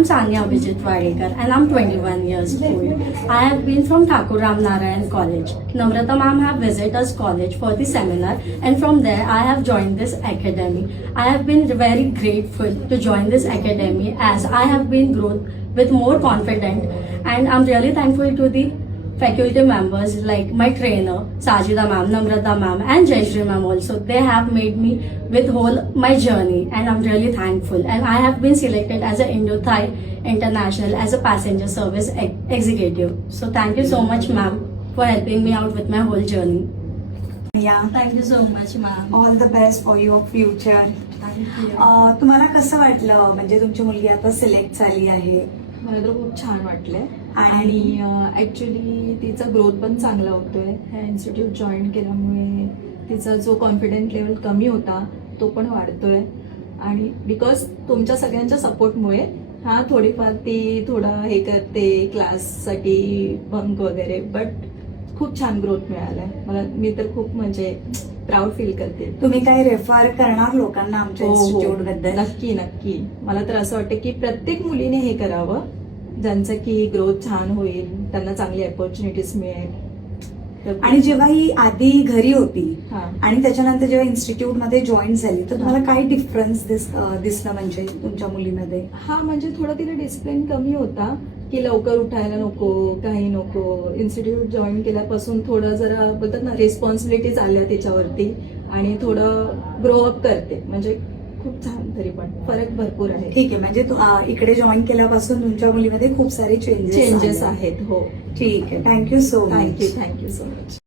I'm Sanya Vijit Wadekar and I'm 21 years old. I have been from Thakur Ram Narayan College. Namrata ma'am have visited us college for the seminar and from there I have joined this academy. I have been very grateful to join this academy as I have been growth with more confident, and I'm really thankful to the faculty members like my trainer Sajida ma'am, Namrata ma'am and Jayashree ma'am also. They have made me with whole my journey and I'm really thankful, and I have been selected as a Indo-Thai International as a passenger service executive. So thank you so much ma'am for helping me out with my whole journey. Yeah, Thank you so much ma'am. all the best for your future. Thank you. तुम्हाला कसं वाटलं, म्हणजे तुमची मुलगी आता select झाली आहे? मला तर खूप छान वाटलंय आणि आणि ऍक्च्युली तिचा ग्रोथ पण चांगला होतोय. ह्या इन्स्टिट्यूट जॉईन केल्यामुळे तिचा जो कॉन्फिडन्स लेवल कमी होता तो पण वाढतोय, आणि बिकॉज तुमच्या सगळ्यांच्या सपोर्टमुळे हा थोडीफार ती थोडं हे करते क्लाससाठी बंक वगैरे, बट खूप छान ग्रोथ मिळालाय मला. मी तर खूप म्हणजे प्राऊड फील करते. तुम्ही काय रेफर करणार लोकांना आमच्या इन्स्टिट्यूट बद्दल? नक्की नक्की. मला तर असं वाटतं की प्रत्येक मुलीने हे करावं ज्यांचं की ग्रोथ छान होईल, त्यांना चांगली अपॉर्च्युनिटीज मिळेल. आणि जेव्हा ही आधी घरी होती हा. आणि त्याच्यानंतर जेव्हा इन्स्टिट्यूट मध्ये जॉईन झाली तर तुम्हाला काय डिफरन्स दिसलं म्हणजे तुमच्या मुलीमध्ये? हा, म्हणजे थोडा तिला डिसिप्लिन कमी होता की लवकर उठायला नको, काही नको. इन्स्टिट्यूट जॉईन केल्यापासून थोडं जरा बोलतात ना रिस्पॉन्सिबिलिटीज आल्या तिच्यावरती, आणि थोडं ग्रोअप करते. म्हणजे खूप छान, तरी पण फरक भरपूर आहे. ठीक आहे, म्हणजे इकडे जॉईन केल्यापासून तुमच्या मुलीमध्ये खूप सारे चेंजेस चेंजेस आहेत. हो, ठीक आहे, thank you so much. Thank you so much.